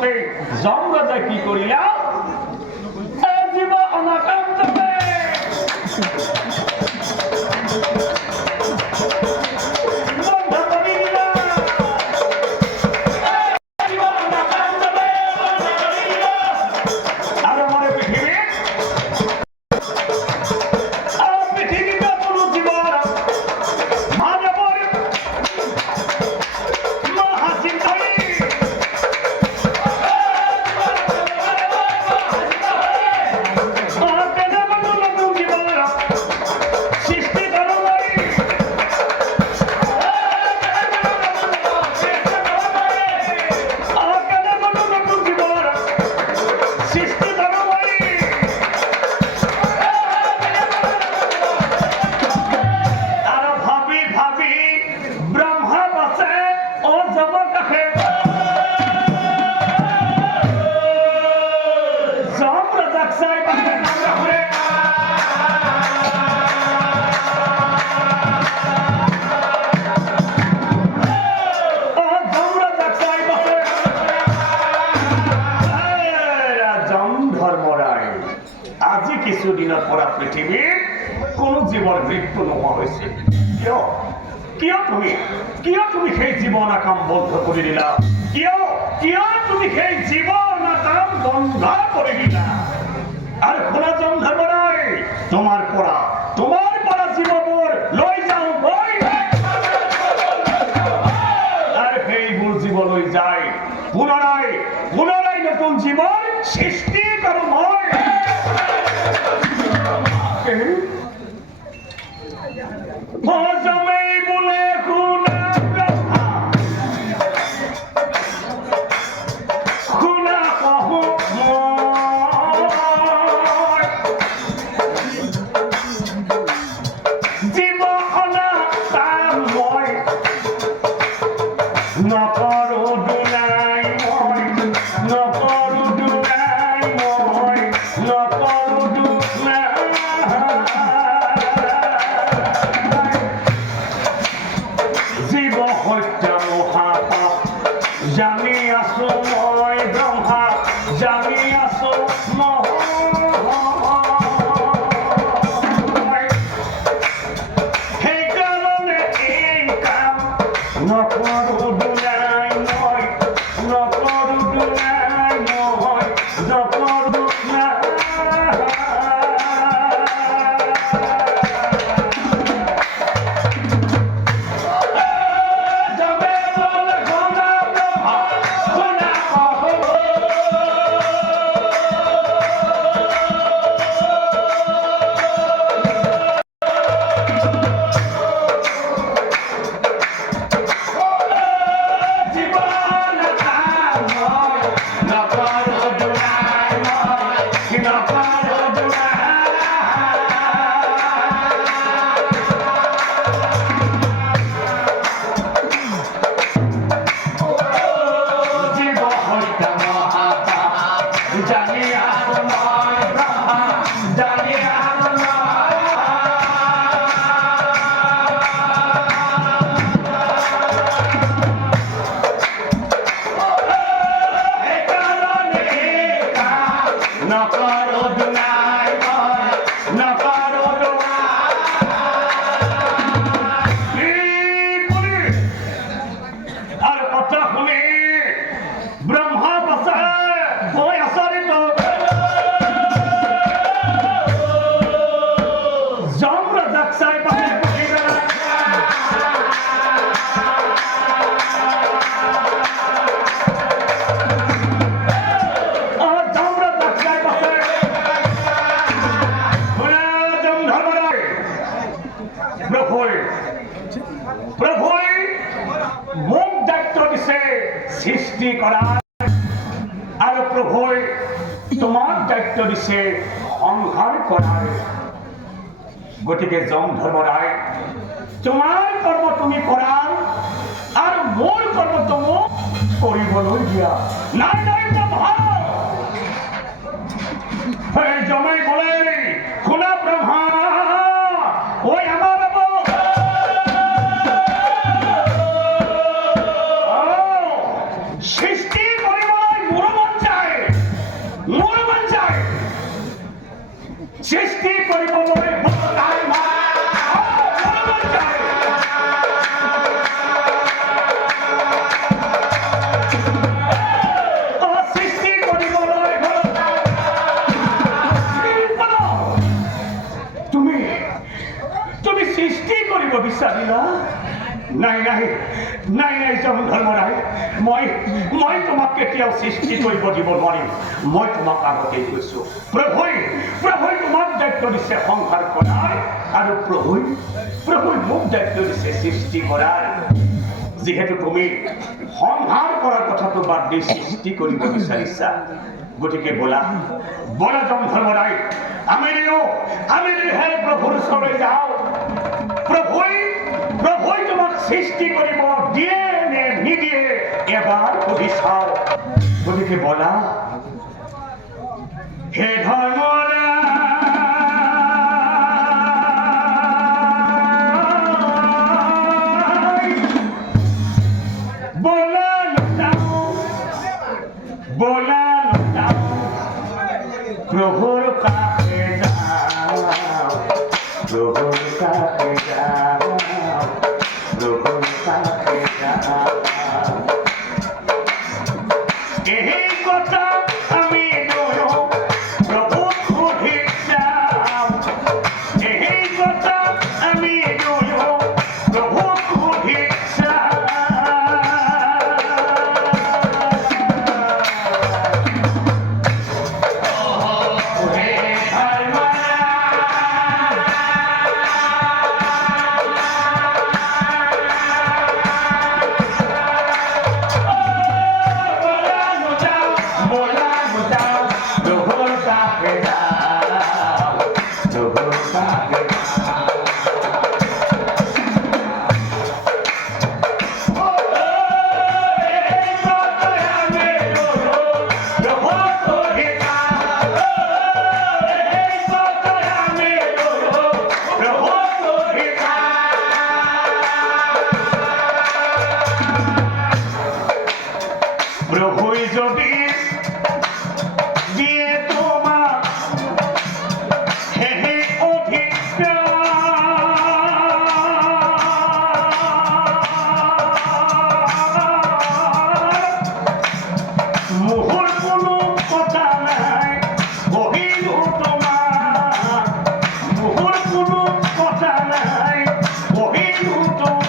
থাকোঁতে যমৰাজাই কি কৰিলা জীৱ অনাকান্ততে আজি কিছুদিনৰ পৰা পৃথিৱীৰ কোনো জীৱৰ মৃত্যু নোহোৱা হৈছে কিয় তুমি সেই জীৱন কাম বন্ধ কৰি দিলা কিয় তুমি সেই জীৱন কাম বন্ধ কৰি দিলা আৰু শুনা জমধৰ্মৰাই তোমাৰ পৰা জীৱবোৰ লৈ যাওঁ মই আৰু সেইবোৰ জীৱ লৈ যায় পুনৰাই নতুন জীৱন সৃষ্টি কৰোঁ মই হজমেই বোলে শুনা কহো জীৱ অনাকাম মই নকৰো দুলাই মই নকৰো দুলাই মই নকৰো দুলাই জীৱ সত্য মহাপাপ জানি আছো মই ব্ৰহ্মা জানি আছো সেইকাৰণে এই কাম নকৰো দুলাই মই নকৰো দুলাই মই নকৰো প্ৰভুৱে মোক দায়িত্ব দিছে সৃষ্টি কৰাৰ আৰু প্ৰভুৱে তোমাক দায়িত্ব দিছে সংহাৰ কৰাৰ গতিকে জমধৰ্মৰাই তোমাৰ কৰ্ম তুমি কৰা আৰু মোৰ কৰ্মটো মোক কৰিবলৈ দিয়া নাই ব্ৰহ্মা জমাই বলে শুনা ব্ৰহ্মা ঐ আমাৰ সৃষ্টি কৰিবলৈ মোৰ নাই নাই নাই ধৰ্মৰায় মই তোমাক কেতিয়াও সৃষ্টি কৰিব দিব নোৱাৰিম মই তোমাক আগতেই কৈছোঁ প্ৰভুই তোমাক দায়িত্ব দিছে সংসাৰ কৰাৰ আৰু প্ৰভুই মোক দায়িত্ব দিছে সৃষ্টি কৰাৰ যিহেতু তুমি সংসাৰ কৰাৰ কথাটো বাদ দি সৃষ্টি কৰিব বিচাৰিছা গতিকে বলা ধৰ্মৰায় আমি হে প্ৰভুৰ ওচৰলৈ যাওঁ প্ৰভুই তোমাক সৃষ্টি কৰিব দিয়ে নে নিদিয়ে এবাৰ সুধি চাওঁ গতিকে বলা হে ধৰ্মৰায় বলা প্রভুর কাছে যাও প্রভুর কাছে যাও প্রভুর কাছে যাও এই কথা আমি প্রভু খুঁজে যাও এই কথা আমি প্রভু খুঁজে যাও প্রভুই যদি দিয়ে তোমার হে অধিকার মোহর কোনো কথা নাই বহিল তোমার মোহর কোনো কথা নাই বহিল তোমার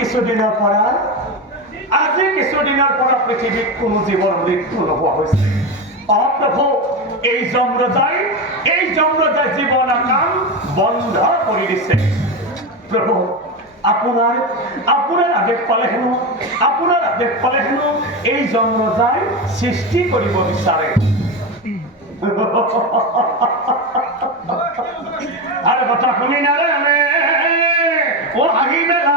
কিছুদিনৰ পৰা পৃথিৱীত কোনো জীৱৰ মৃত্যু নোহোৱা হৈছে প্ৰভু এই যমৰাজাই জীৱন কাম বন্ধ কৰি দিছে প্ৰভু আপোনাৰ আদেশ পালে হেনো এই যমৰাজাই সৃষ্টি কৰিব বিচাৰে আৰু কথা শুনি নাৰে ও হাঁহি মেলা